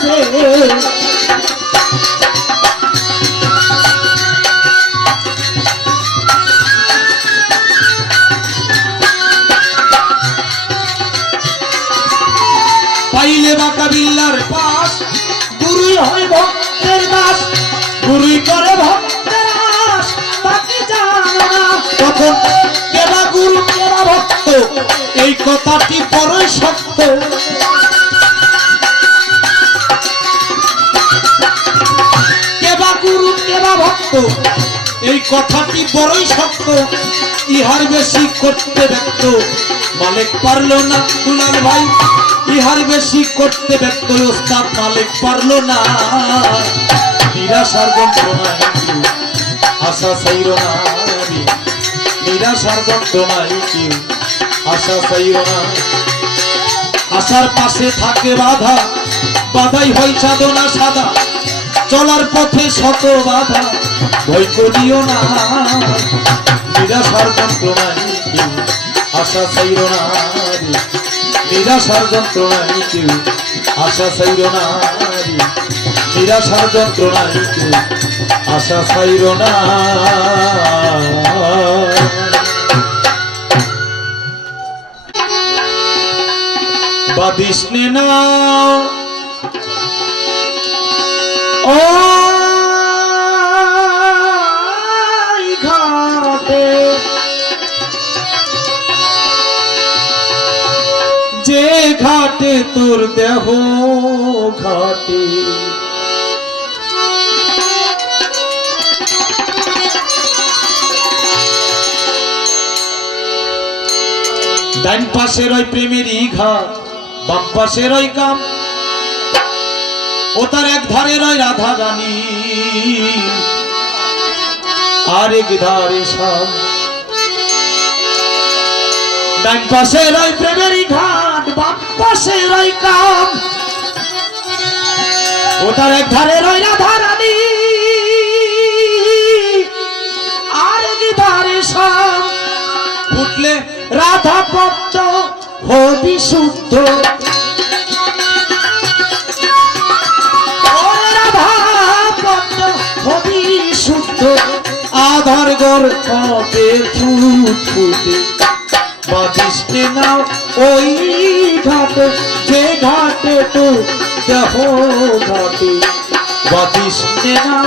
মাঝে পাইলে বাঁকা বিল্লার পাশ গুরুই হয় ভক্তের দাস গুরুই করে ভক্তের আস বাকি জানো না তখন কেবা গুরু কেবা ভক্ত এই কথাটি বড়ই সত্য কেবা গুরু কেবা ভক্ত এই কথাটি বড়ই সত্য ইহার বেশি করতে ব্যক্ত মালিক পারলো না দুলাল ভাই ইহার বেশি করতে ব্যক্ত ওস্তাদ মালিক পারলো না নিরাশার যন্ত্রণায় আশা চাইল না নিরাশার যন্ত্রণায় কেউ আশা চাইল না আশার পাশে থাকে বাধা বাধাই হয় সাধনা সাদা চলার পথে শত বাধা ভয় করিও না নিরাশার যন্ত্রণায় কেউ আশা চাইল না নিরাশার যন্ত্রণায় কেউ আশা চাইল না নিরাশার যন্ত্রণায় কেউ আশা চাইল না বাদিস না ও ঘাটে যে ঘাটে তোর দেহ ঘাটে ডান পাশের ওই প্রেমেরই ঘাট বাম পাশের ওই কাম ও তার এক ধারে রয় রাধা রানী আর এক ধারে শ্যাম ডান পাশে রয় প্রেমেরই ঘাট বাম পাশে রয় কাম ও তার এক ধারে রয় রাধা রানী আর এক ধারে শ্যাম ফুটলে রাধা পদ্ম হবি শুদ্ধ আধার গর হবে ফুটফুটে বাদিস না ওই ঘাটে যে ঘাটে তো দেহ ঘাটে বাদিস না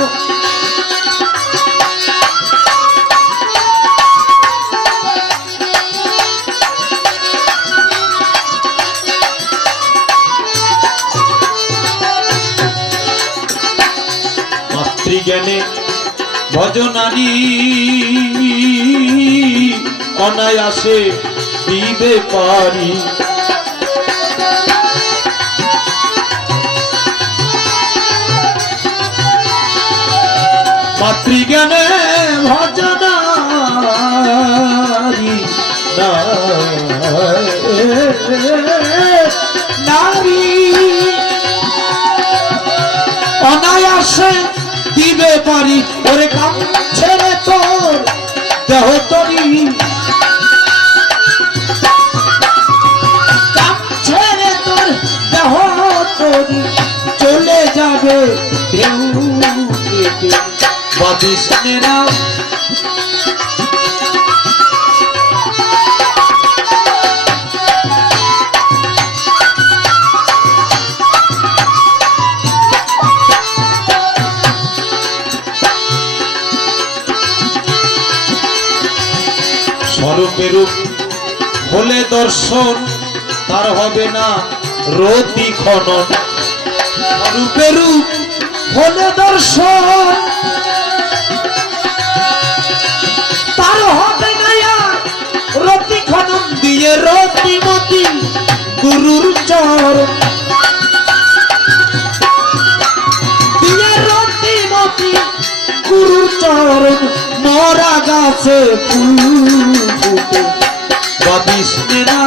মাতৃজ্ঞানে ভজনানি অনায়াসে দিবে পারি মাতৃজ্ঞানে ভজনানি নারী অনায়াসে দিবে পারি ওরে কাম ছেড়ে তোর দেহ তরি কাম ছেড়ে তোর দেহ তরি চলে যাবে ঢেউ কেটে বাদিস না স্বরূপেরূপ হলে দর্শন তার হবে না রতি খনন স্বরূপেরূপ হলে দর্শন তার হবে না রতি খনন দিয়ে রতিমতি গুরুর চরণ দিয়ে রতিমতি গুরুর চরণ মরা গাছে ফুল ফুটে বাদিস না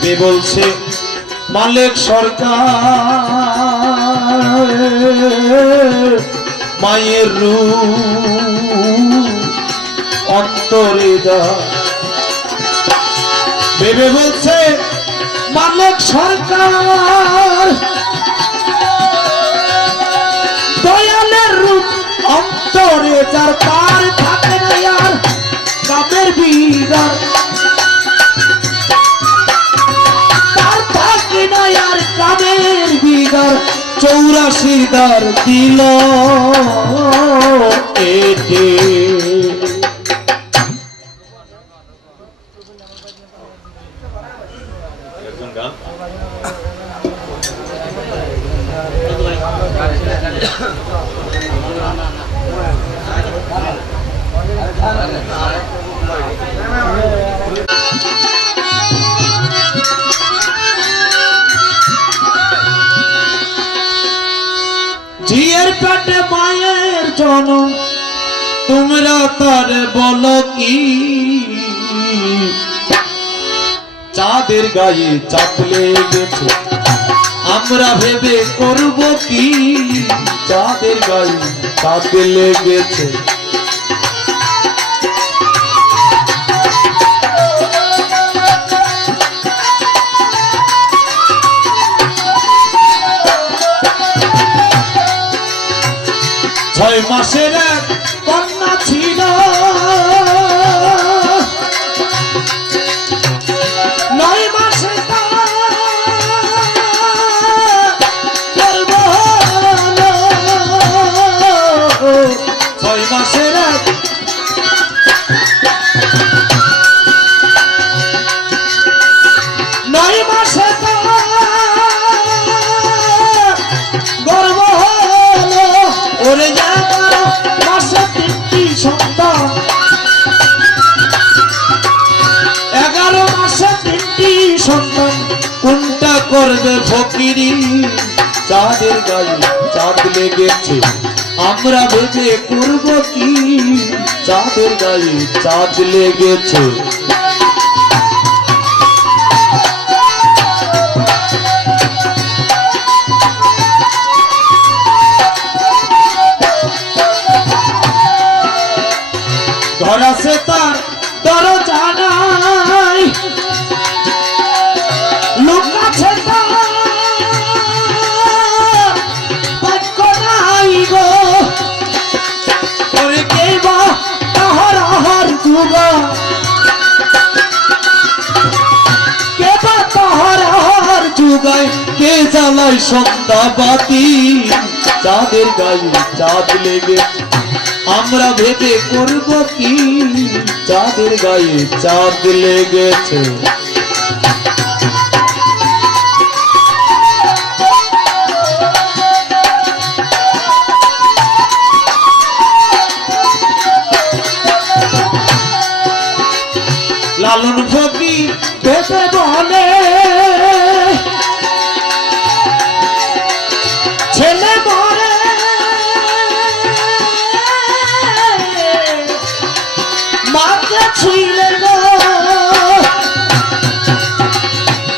ভেবে বলছে মালিক সরকার মায়ের রূপ অন্তরে যা ভেবে বলছে মালিক সরকার দয়ালের রূপ অন্তরে যার তার থাকে না আর কামের বিগার তার থাকে না আর কামের বিগার 84 দার দিল এতে জিয়ের পেটে মায়ের জনম তোমরা তার বলো কি চাঁদের গায়ে চাঁদ লেগেছে আমরা ভেবে করব কি চাঁদের গায়ে চাঁদ লেগেছে ছয় মাসের এক কন্যা ছিল নয় মাসে ছয় মাসের এক নয় মাসে গর্ব হলো ওরে মাসে 3টি সন্তান 11 মাসে 3টি সন্তান কোনটা করবে ফকিরি চাঁদের গায়ে চাঁদ লেগেছে আমরা ভেবে করব কি চাঁদের গায়ে চাঁদ লেগেছে ধরা সে তার দরজা নাই লুকাছে তার বাক্য নাই গো ওরে কে বা তাহার আহার যুগা কে বা তাহার আহার যুগায় কে জ্বালায় সন্ধ্যা বাতি চাঁদের গায়ে চাঁদ লেগেছে আমরা ভেবে করব কি চাঁদের গায়ে চাঁদ লেগেছে লালন ফকির ভেবে বলে ছেলে মরে মাকে ছুঁইলে গো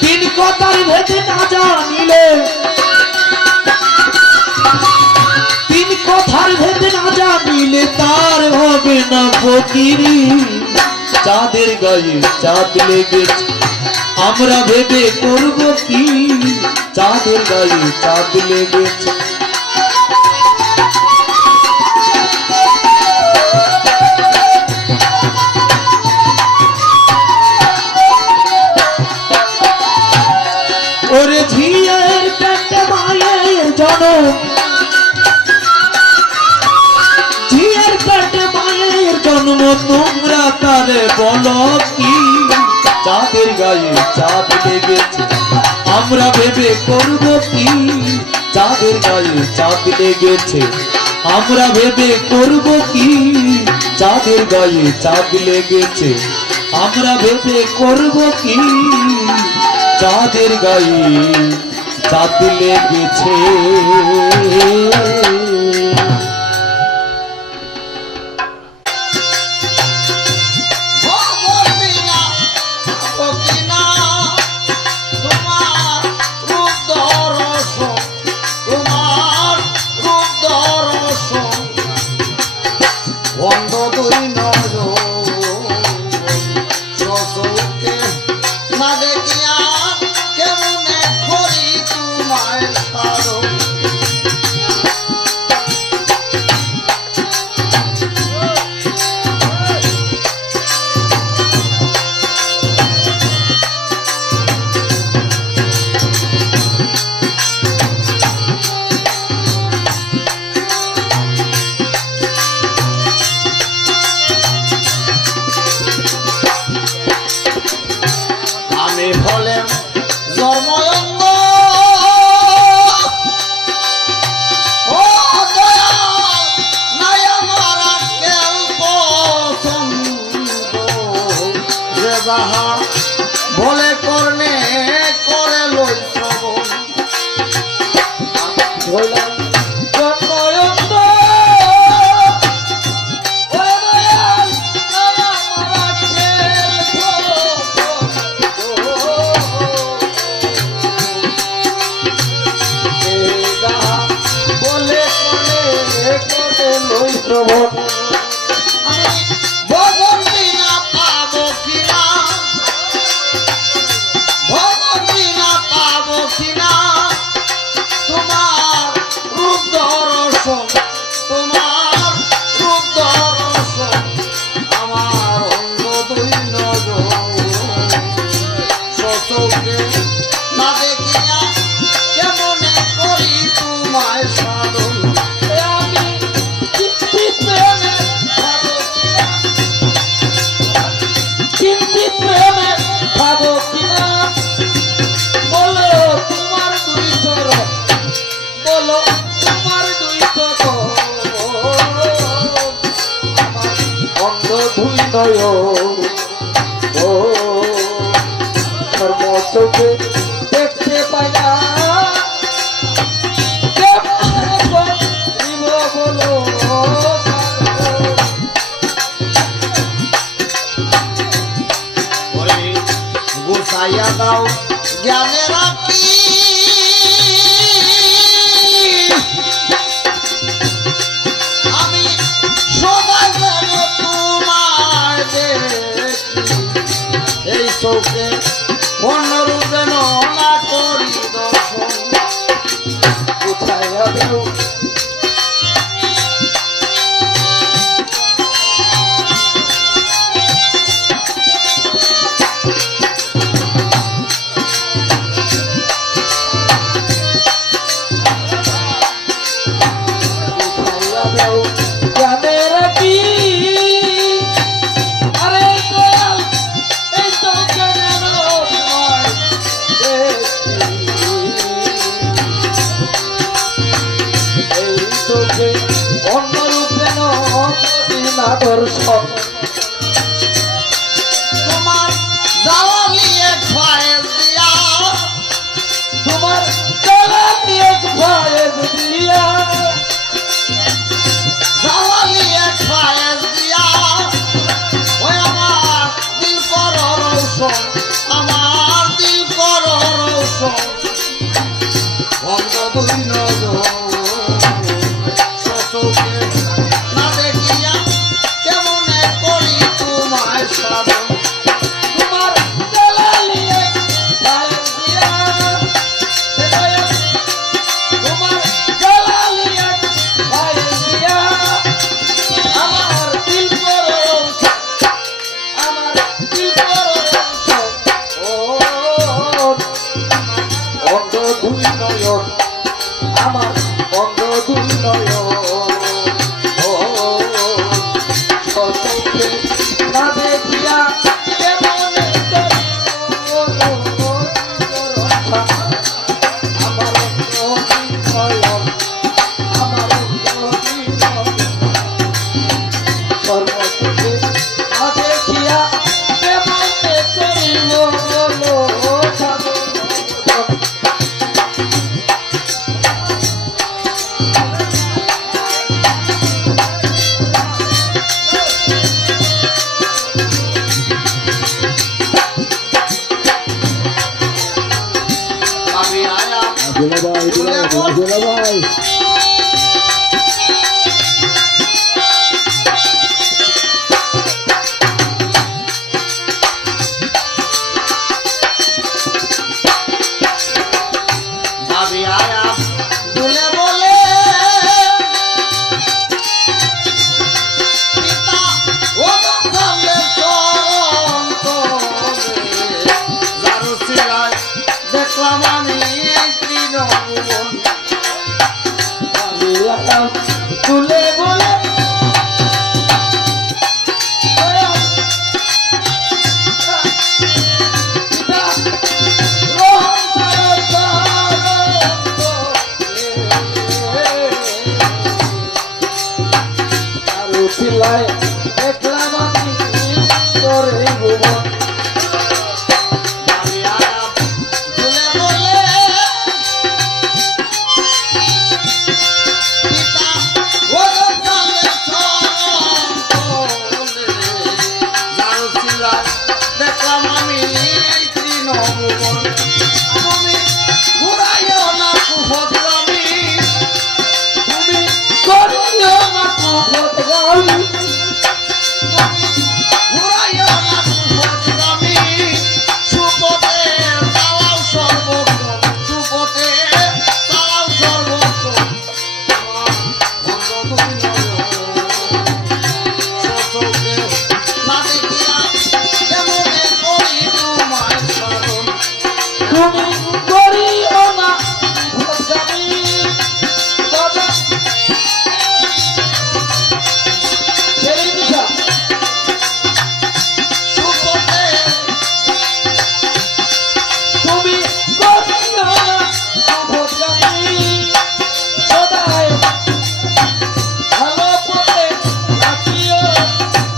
3 কথার ভেদে না জানিলে 3 কথার ভেদে না জানিলে তার হবে না ফকিরি চাঁদের গায়ে চাঁদ লেগেছে আমরা ভেবে করব কি চাঁদের গায়ে চাঁদ লেগেছে ওরে ঝিয়ের পেটে মায়ের জনম ঝিয়ের পেটে মায়ের জন্ম তোমরা তারে বলো কি চাঁদের গায়ে চাঁদ লেগেছে আমরা ভেবে করব কি চাঁদের গায়ে চাঁদ লেগেছে আমরা ভেবে করব কি চাঁদের গায়ে চাঁদ লেগেছে আমরা ভেবে করব কি চাঁদের গায়ে চাঁদ লেগেছে তোমার রূপ দর্শন করে লই শ্রবণ ভগবান বিনা পাবো কিনা, ভগবান বিনা পাবো কিনা তোমার রূপ দর্শন, তোমার রূপ দর্শন। আমার অঙ্গ দুই নজর সচকে না দেখিয়া কেমনে করি তোমায় সাধন। আমি কিঞ্চিত প্রেমে পাবো কিনা, কিঞ্চিত প্রেমে পাবো কিনা বলো তোমার দুই চরণ, বলো তোমার দুই চরণ। আমার অন্ধ দুই নয়ন ও ধর্ম চোখে দেখতে পাই না, বলো গোসাইয়া দাও জ্ঞানে রাখি, আমি সদা যেন তোমায় দেখি, এই চোখে অন্যরূপ যেন না করি দর্শন। গোসাইয়া দাও জ্ঞানে রাখি, আরে দয়াল এই চোখে যেন তোমায় দেখি, এই চোখে অন্যরূপ যেন করি না দর্শন। তোমার জালালিয়ে ফয়েজ দিয়া, তোমার জালালিয়ে ফয়েজ দিয়া, জালালিয়ে ফয়েজ দিয়া, ওই আমার দিল করো রৌশন, আমার দিল করো রৌশন। অন্ধ দুই নজর সচকে না দেখিয়া কেমনে করি তোমায় সাধন। তোমার জালালিয়ে ফয়েজ দিয়া, হে দয়াল তোমার জালালিয়ে ফয়েজ দিয়া, আমার দিল করো আমার দিল করো ও অন্ধ দুই নয়ন, আমার অন্ধ দুই নয়ন ও সচকে না দেখিয়া কেমনে করি রক্ষা। আমার অন্ধ দুই নয়ন, আমার অন্ধ দুই নয়ন সর্বচকে না দেখিয়া কেমনে করিব বলো সাধন। আমি আয়া ভাই আমি আয়া দুলে বলে পিতা ও দলে চরণ তলে, যারু শিরায় দেখলাম আমি তৃণভুবন। তুলে বলে দেখলাম আমি তোরে ভুবন। আমি আয়া দুলে বলে পিতা ও দলে চরণ তলে, যারু শিরায় দেখলাম আমি তৃণভুবন। তুমি ঘুরাইও না কুভদ্রমী, তুমি করিও কুপথগামী ঘুরাইও না কুপথগামী সুপথে চালাও সর্বক্ষণ সুপথে চালাও সর্বক্ষণ আমার বন্ধ তুমি চোখে না দেখিয়া কেমনে করি তোমায় সাধন তুমি করিও না কুপথগামী বাবা ছেড়ে দিছা সুপথে তুমি করিও না কুপথগামী সদাই ভালো পথে রাখিও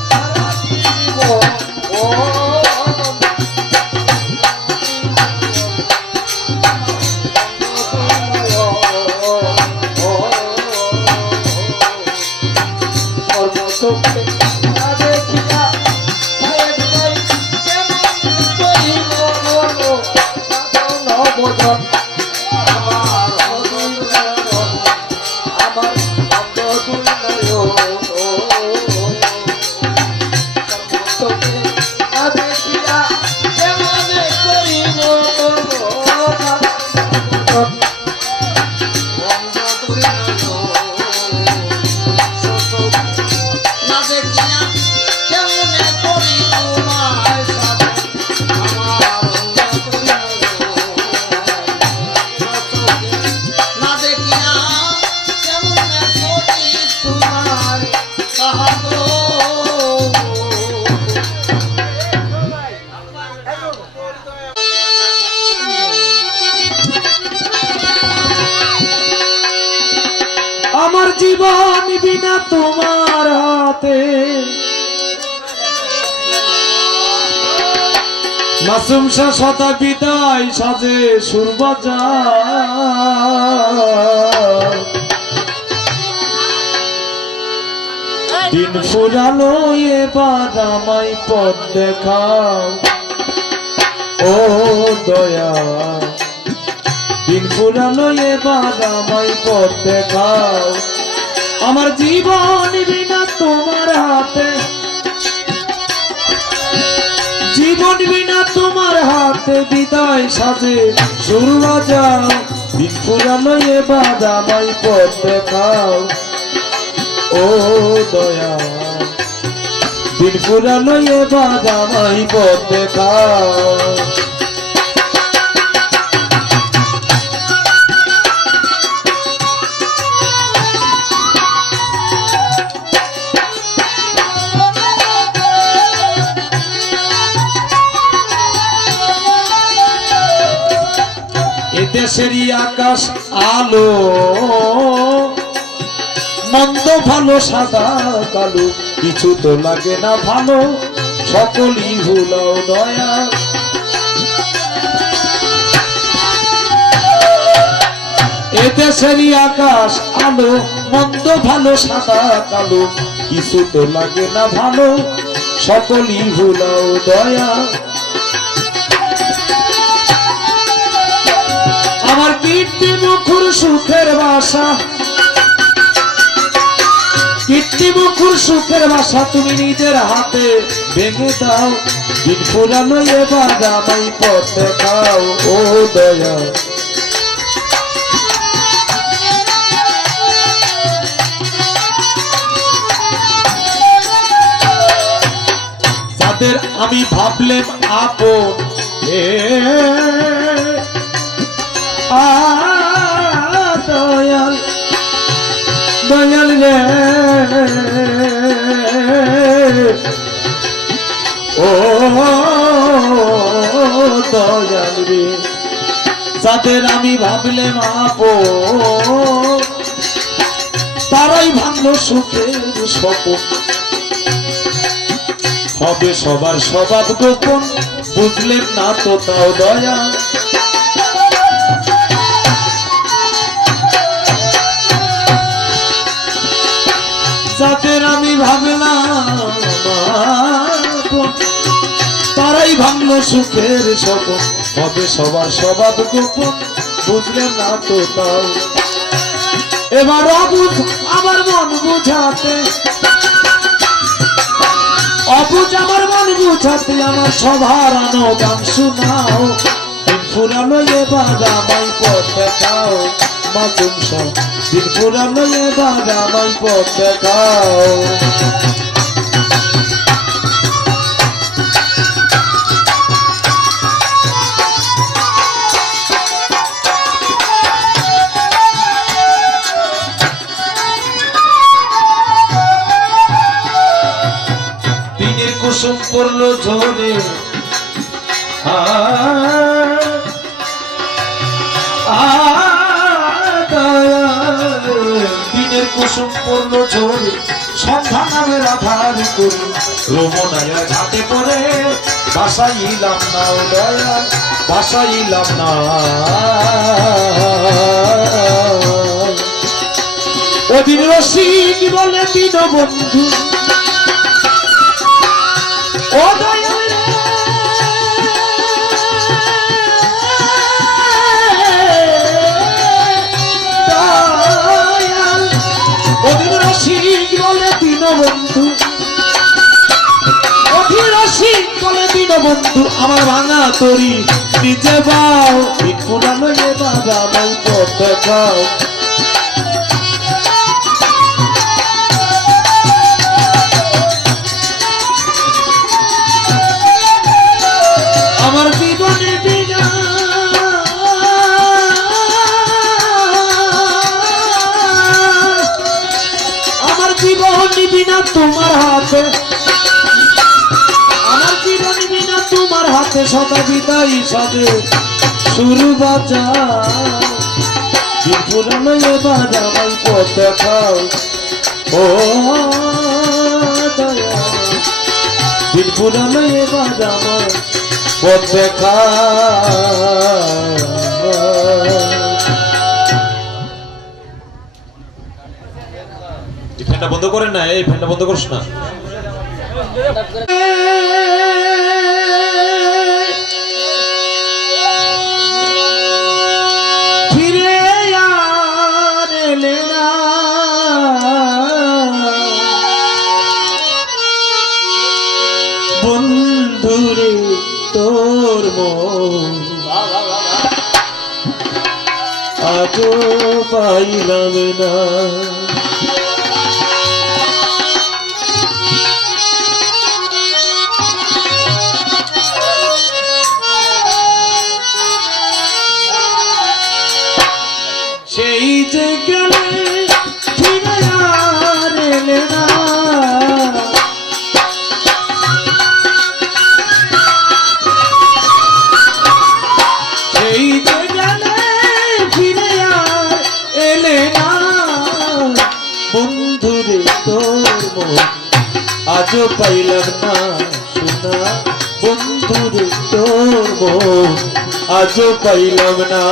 সারা জীবন ও চোখে না দেখিয়া ভয় ভয় কেমন করিব বলো সাধন বোধন আমার অদুল নয়ন আমার অদুল নয়ন চোখে না দেখিয়া কেমন করিব বলো সাধন বন্ধ তুমি না দেখিয়া কেমনে করি তোমায় সাধন আমার অঙ্গ তুমি না দেখিয়া কেমনে করি তোমায় সাধন আমার জীবন বিনা তোমার হাতে মাসুম শতা বিদায় সাজে সুরবাজার দিন ফুরালো এবার আমায় পথ দেখাও ও দয়া দিন ফুরালো এবার আমায় পথ দেখাও আমার জীবন বিনা তোমার হাতে জীবন বিনা তোমার হাতে বিদায় সাজে শুরু যাও দিন ফুরালো এবার আমায় পথ দেখাও ও দয়া দিন ফুরালো এবার আমায় পথ দেখাও দেশেরই আকাশ আলো মন্দ ভালো সাদা কালো কিছু তো লাগে না ভালো সকলই ভুলাও দয়া এ দেশেরই আকাশ আলো মন্দ ভালো সাদা কালো কিছু তো লাগে না ভালো সকলই ভুলাও দয়া আমার কীর্তি মুখর সুখের বাসা কীর্তি মুখর সুখের বাসা তুমি নিজের হাতে ভেঙে দাও দিন ফুরানো এবার আমায় পথ দেখাও ও দয়া যাদের আমি ভাবলেম আপন দয়াল দয়াল রে ও দয়াল রে যাদের আমি ভাবলে আপন তারাই ভাঙলো সুখের স্বপন হবে সবার স্বভাব গোপন বুঝলেন না তো তাও দয়া যাদের আমি ভাবলাম তারাই ভাঙলো সুখের স্বপন হবে সবার স্বভাব গোপন বুঝলেন না তো তাও এবার অবুঝ আমার মন বুঝাতে, অবুঝ আমার মন বুঝাতে আমার সভারানো গান শোনাও, দিন ফুরানো এবার আমায় পথ দেখাও, মাসুম শাহ দিন ফুরানো এবার আমায় পথ দেখাও। কুসুম পড়লো ঝরে দিনের কুসুম পড়লো ঝরে, সন্ধ্যা নামের আধার করি রমনায়ার ঘাটে পড়ে বাসাইলাম না দয়া, বাসাইলাম না। ওদিন রসিক বলে দিন বন্ধু, ও দয়াল রে দয়াল, ওদিন রসিক বলে দিন বন্ধু, ওদিন রসিক বলে দিন বন্ধু আমার ভাঙা তরি নিজে বাও, পুরানো এ বাবা মাই পথ দেখাও। আমার জীবনে বিনা আমার জীবনী বিনা তোমার হাতে, আমার জীবনী বিনা তোমার হাতে সদা বিদায়ী সাজে শুরু বাজা, দিন পুরানো এবার আমায় পথ দেখাও, ও দয়া দিন পুরানো এবার আমার পথ দেখা। এই ফ্যানটা বন্ধ করেন না, এই ফ্যানটা বন্ধ করছ না। ফিরে আর এলে না বন্ধুরে তোর মন আজও পাইলাম না, সেই যে গেলে ফিরে আর এলে না, সেই যে গেলে ফিরে আর এলে না বন্ধুরে তোর মন আজও পাইলাম না শোনা, বন্ধুরে তোর মন আজও পাইলাম না।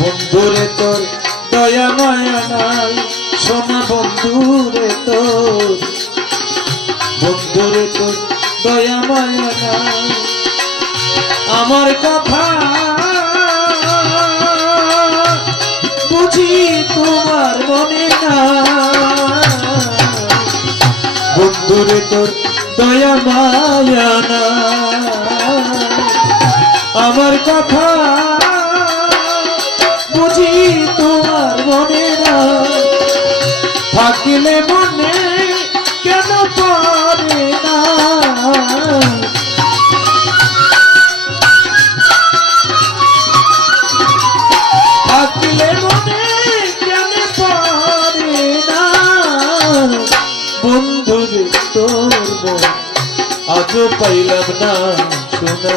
বন্ধুরে তোর দয়া মায়া নাই সোনা, বন্ধুরে তোর দয়া মায়া নাই, আমার কথা বুঝি তোমার মনে না, বন্ধুরে তোর দয়া মায়া নাই, আমার কথা বুঝি তোমার মনে না, থাকিলে মনে কেন পড়ে না, থাকিলে মনে কেন পড়ে না, বন্ধুরে তোর মন আজও পাইলাম না শোনা,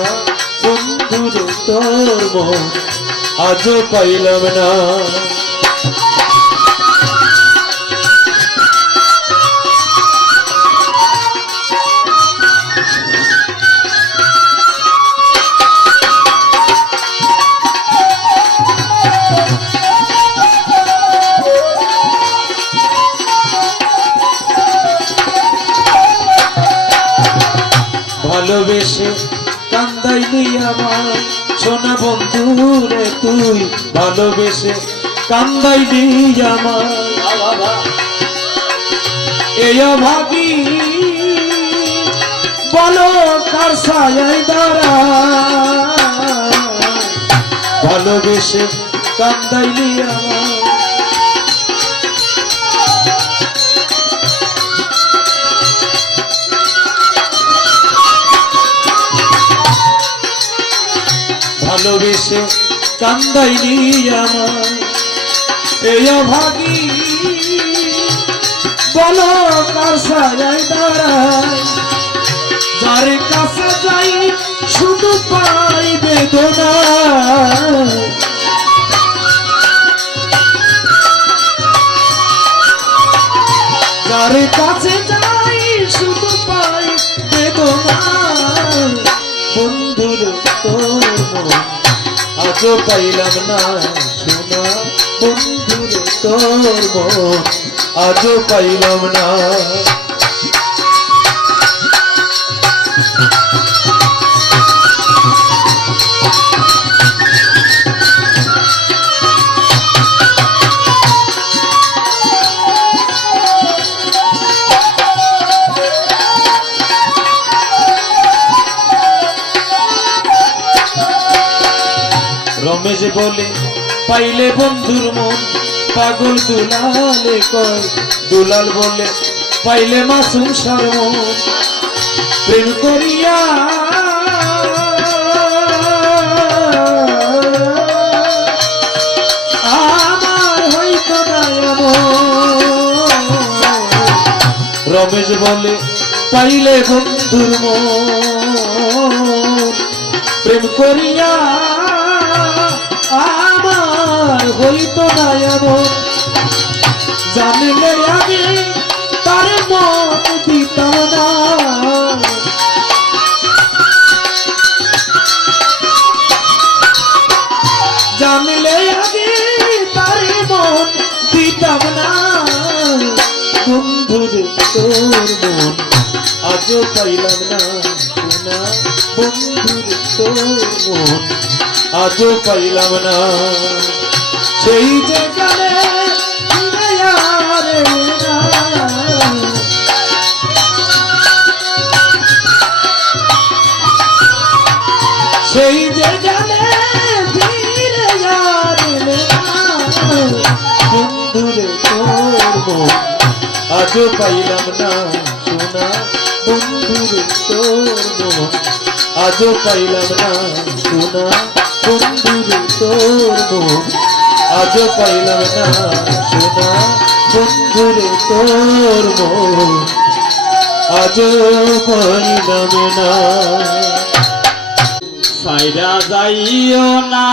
বন্ধুরে তোর মন আজও পাইলাম না। সোনা বন্ধু রে তুই ভালোবেসে কান্দাইলি আমার এই ভাগি বলো কার ছায়ায় দাঁড়া ভালোবেসে কান্দাইলি আমার ভালোবেসে কান্দাইলি আমার এই ভাগি বলো কার ছায়ায় দাঁড়ায় যার কাছে যাই শুধু পাই বেদনা যার কাছে যাই শুধু পাই বেদনা বন্ধুর তোর মন আজও পাইলাম না সোনা বন্ধুর তোর মন আজও পাইলাম না রমেশ বলে পাইলে বন্ধুর মন পাগল দুলালে কয় দুলাল বলে পাইলে মাসুম শর্ম প্রেম করিয়া আমার হইতো না রমেশ বলে পাইলে বন্ধুর মন প্রেম করিয়া আমার হইতো না এমন জানলে আমি তার মত দিতাম না জানলে আমি তার মত দিতাম না বন্ধুর তোর মন আজও পাইলাম না সোনা বন্ধুর তোর মন আজও পাইলাম না সেই যে গেলে সেই যে গেলে বন্ধুরে তোর মন আজও পাইলাম না সোনা বন্ধুরে তোর মন আজও পাইলাম না সোনা বন্ধুরে তোর মন আজও পাইলাম না সোনা বন্ধুরে তোর মন আজও পাইলাম না সাইরা যাইও না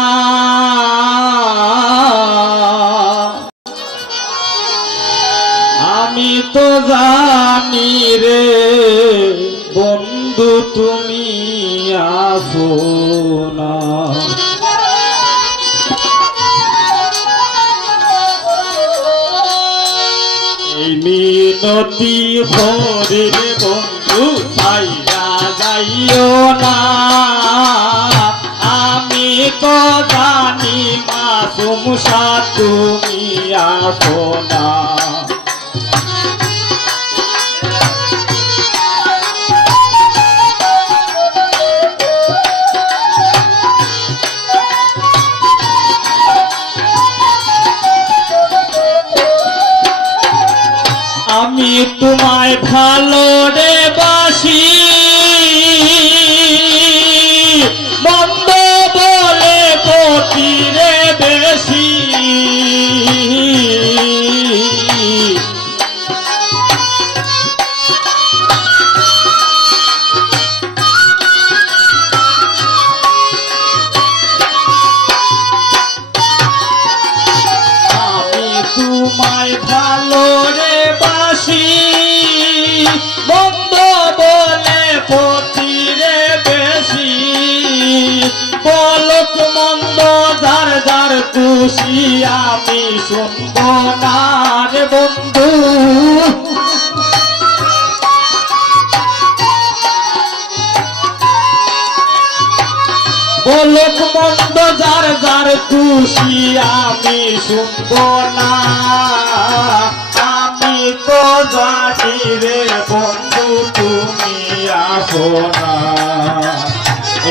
আমি তো জানি রে বন্ধু তুমি আসো না এই মিনতি করি রে বন্ধু সাইরা যাইও না আমি তো জানি মাসুম সাথ তুমি আসো না আমি তোমায় ভালো রে বাসি মন্দ বলে পতি রে বেশি আমি তোমায় ভালো রে বাসি মন্দ বলে পতি রে বেশি বলক মন্দ যার যার খুশি আমি শুনব না রে বন্ধু বলক মন্দ যার যার খুশি আমি শুনব না। আমি তো জানি রে বন্ধু তুমি আপনা।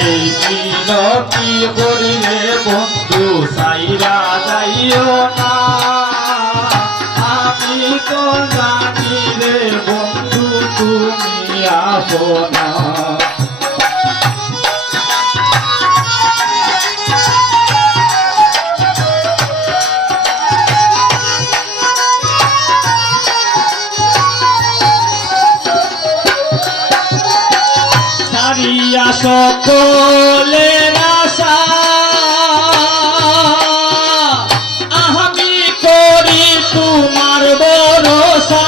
এই মিনতি করি রে বন্ধু সাইরা যাইও না। আমি তো জানি রে বন্ধু তুমি আপনা। সারিয়া সকলের আশা আমি করি তোমার ভরসা।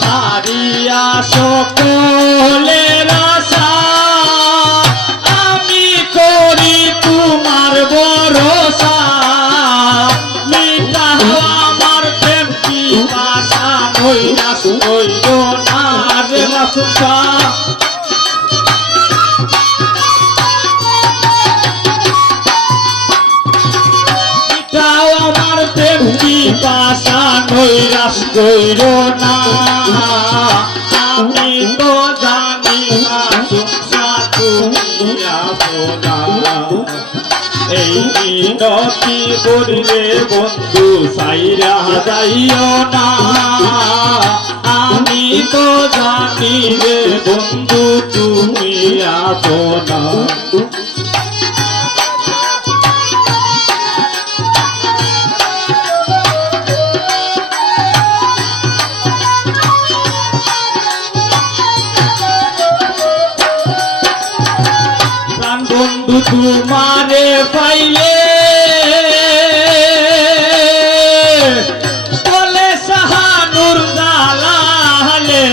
সারিয়া সকলের আশা আমি করি তোমার ভরসা। মিটা আমার প্রেম কি বাসা নৈরাস হইল না রে বাসা। মিটাও আমার প্রেম কি বাসা নৈরাস হইল না। আমি তো জানি না সুখা তুমি আপনা। এই মিনতি করিলে বন্ধু সাইরা যাইও না। আমি তো জানি রে বন্ধু তুমি আপনা। বন্ধু তোমারে পাইলে বলে শাহানুর জালালে।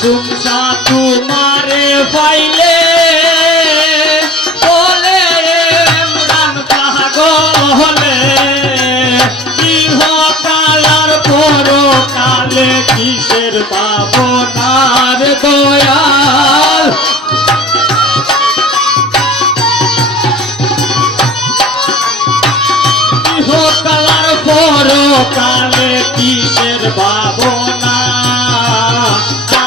সুমসা তোমারে পাইলে কিসের পাবনার দয়াল। ইহকালার পরকালে কিসের ভাবনা।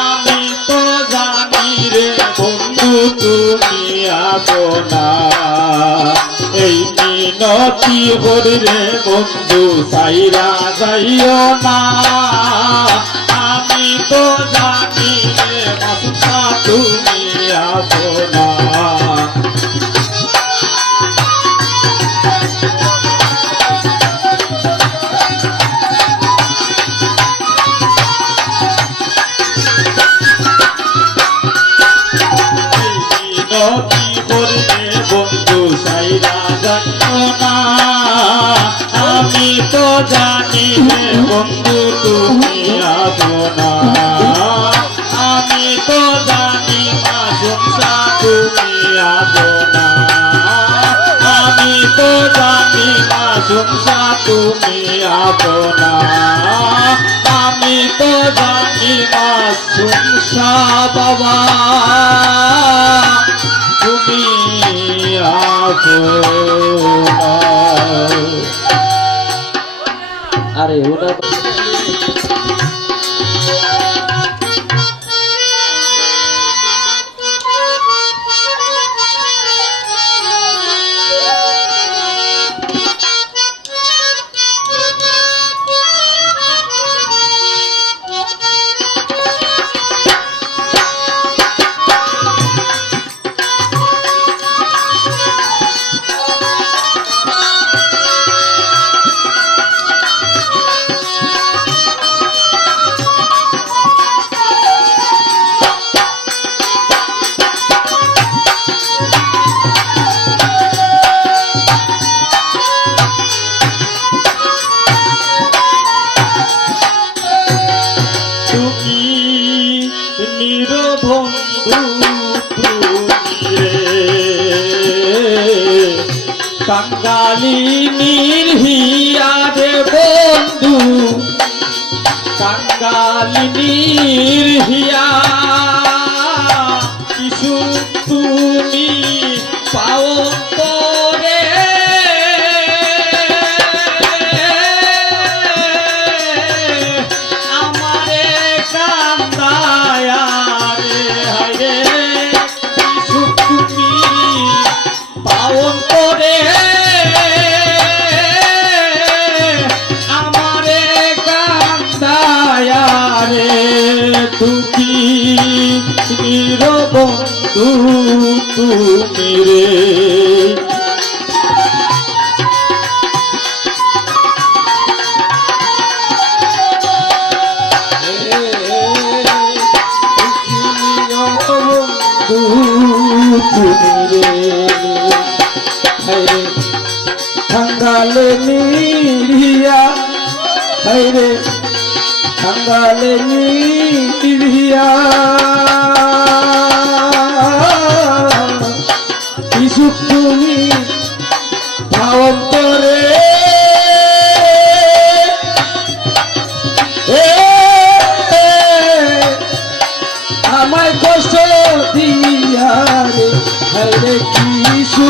আমি তো জানি রে বন্ধু তুমি আপনা। এই মিনতি করি রে বন্ধু সাইরা যাইও না। আমি তো জানি রে বাসা তুমি আপনা। মিনতি করি রে বন্ধু সাইরা যাইও না। আমি তো জানি রে বন্ধু তুমি আপনা। আমি তো জানি মা সুমসা তুমি আপনা। আমি তো জানি মা সুমসা তুমি আপনা। আমি তো জানি মা সুমসা বাবা তুমি আপনা। আরে ওটা কাঙ্গালি নির্হিয়া রে বন্ধু কাঙ্গালি নির্হিয়া কিছু তুমি পাও করে আমারে কান্দায়া রে হায়রে কিছু তুমি পাও করে আমারে কান্দায়া রে তুমি বন্ধু তুমি রে কাঙ্গালে নিরিয়া হায়রে কাঙ্গালে নিরিয়া কিছু তুমি ভাবন্তরে আমায় কষ্ট দিয়া রে হায়রে কিছু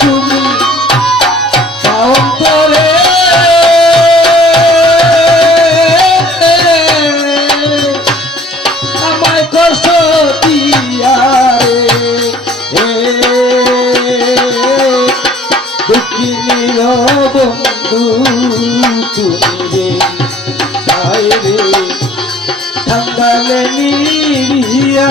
তুমি ভাবন্তরে আমায় কষ্ট দিয়া রে দুঃখিনী বন্ধু তুমি রে হায়রে কাঙ্গালে নিরিয়া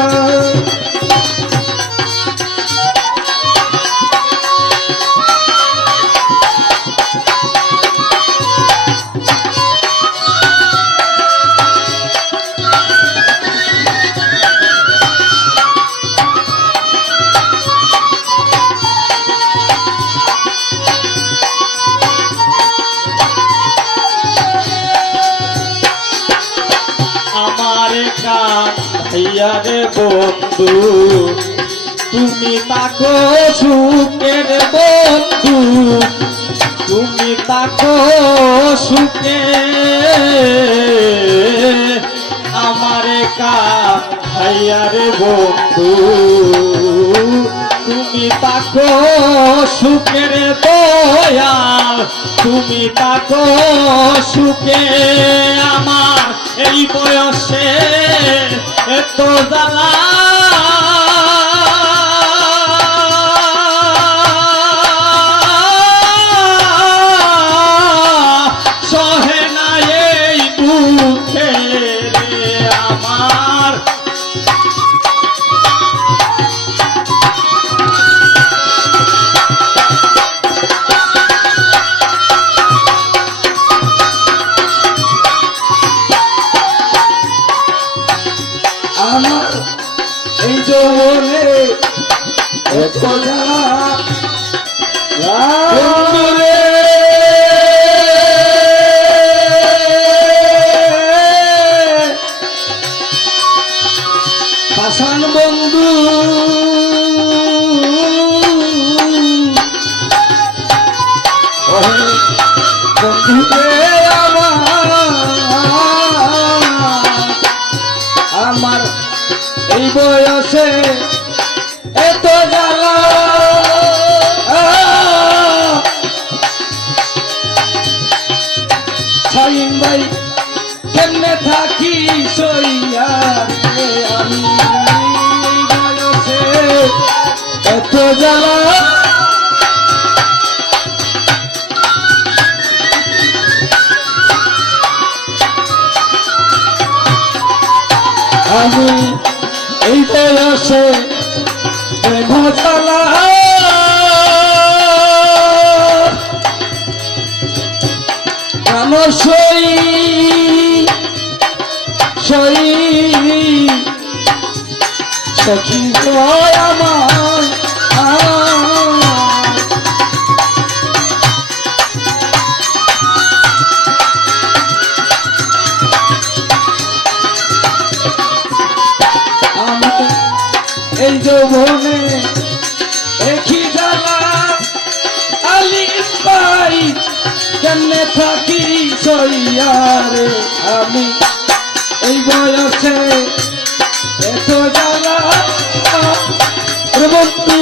আমারে কান্দাইয়া রে বন্ধু তুমি তাকো সুখের বন্ধু তুমি তাকো সুখে আমারে কান্দাইয়া রে বন্ধু তুমি তাকো সুখের দয়াল তুমি তাকো সুখে আমার এই বয়সে এত জ্বালা সহে না এই দুঃখে রে আমার আমার এই যৌবনে এত বন্ধুরে পাষাণ বন্ধু বন্ধুরে আমার এই বয়সে এত জ্বালা শাহিন ভাই কেমনে থাকি সইয়া রে আমি বয়সে এত জ্বালা আমি এই বয়সে প্রেমশালা সই সই সখী আমার এই যৌবনে একই জ্বালা আলি থাকি সইয়ারে আমি এই বয়সে এত জ্বালা রে বন্ধু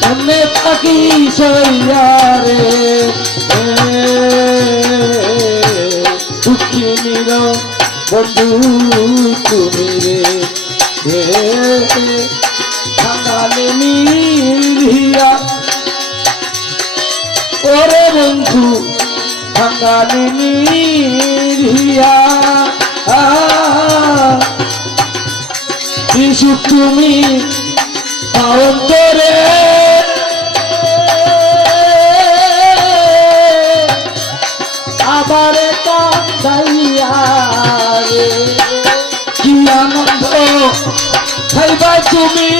কেমনে থাকি সইয়ারে দুঃখিনীর বন্ধু তুমি রে বাঙালি নিরিয়া ওরে বন্ধু বাঙালি নিরিয়া যিশু তুমি অন্তরে আমারে কাঁদাইয়া রে কি আনন্দ খাইবা তুমি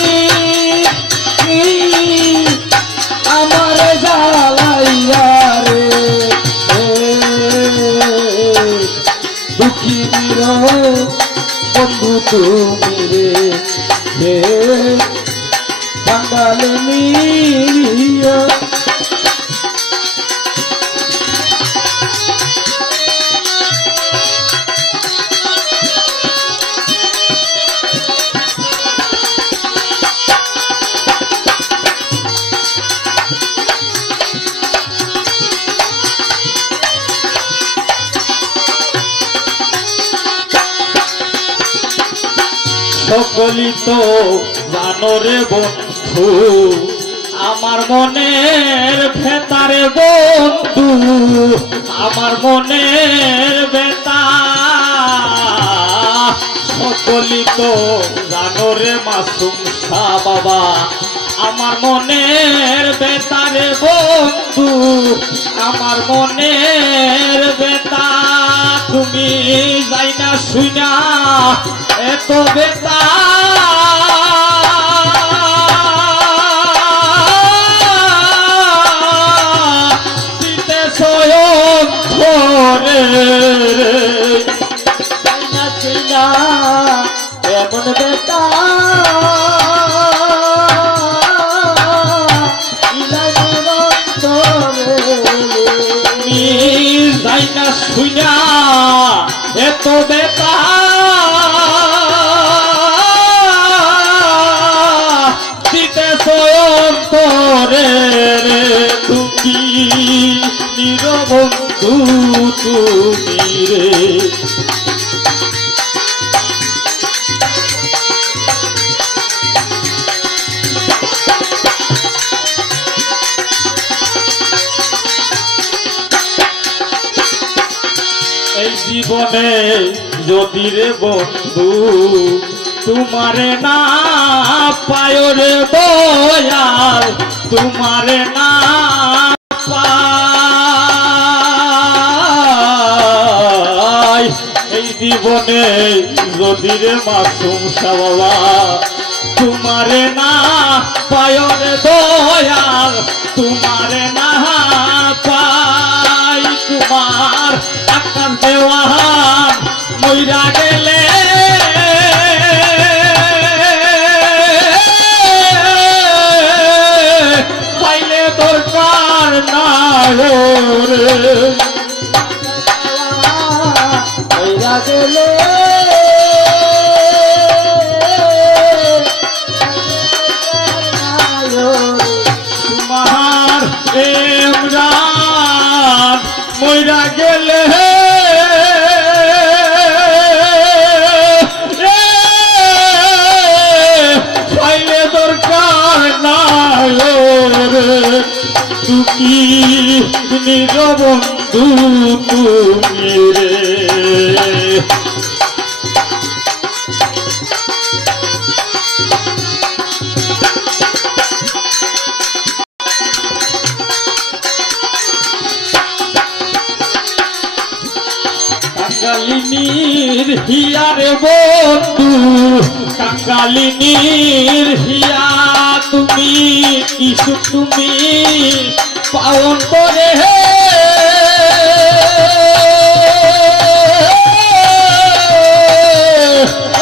আমারে জ্বালাইয়া রে দুঃখিনীর বন্ধু তুমি রে বাঙালি নিরিয়া সকলি তো জানো রে বন্ধু আমার মনের ভেতারে বন্ধু আমার মনের বেতা সকলি তো জানো রে মাসুম শাহ বাবা আমার মনের বেতারে বন্ধু আমার মনের বেতা তুমি যাই না শুনা এত বেতা দিতে স্বয়ং ধরে যাই না শুনা এমন বেতা যাই না শুনা এত বেতা দিতে স্বয়ং তোরে রে দুঃখী নিরবন্ধু তুমি রে এই জীবনে যদি রে বন্ধু তোমারে না পায় রে দয়াল তোমারে না পাই এই জীবনে যদি রে মাসুম শাহ বাবা তোমারে না পায় রে দয়াল তোমারে না পাই তোমার আকাশ দেওয়ান মইরা গেলে পাইলে দরকার না রে মইরা গেলে তোমার ইমরান মইরা গেলে পাইলে দরকার না তুমি নিরবন্ধু তুমি রে কাঙ্গালিনীর হিয়ারে বন্ধু কাঙ্গালিনীর হিয়া তুমি কিছু তুমি পাওন করে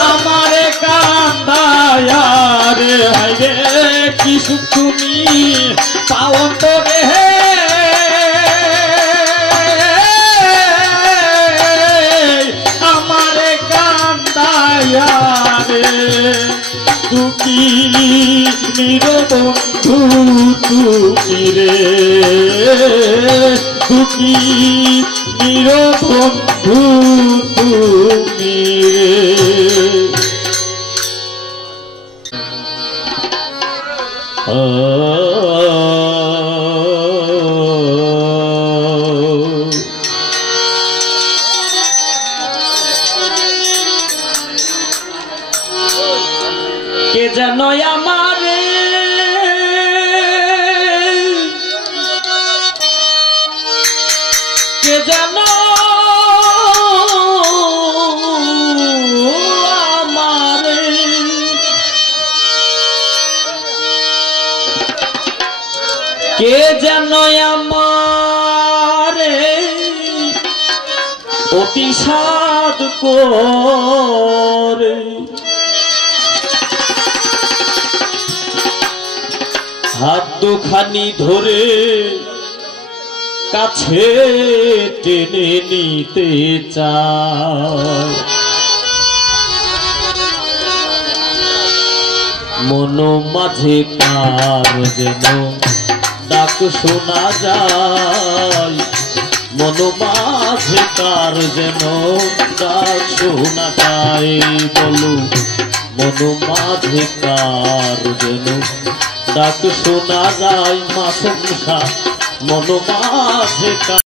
আমারে কান্দায়া রে হাইরে কিছু তুমি পাওন করে দুঃখী নিরবন্ধু তুমি রে, দুঃখী নিরবন্ধু তুমি রে। কে যেন আমারে কে যেন আমারে কে যেন আমারে অতি সাধ করে হাত দুখানি ধরে কাছে টেনে নিতে চায়, মন মাঝে কার যেন ডাক শোনা যায়, মন মাঝে কার যেন ডাক শোনা যায়, বলো মন মাঝে কার যেন ডাক শোনা যায়, মা সংসার মন মাঝে।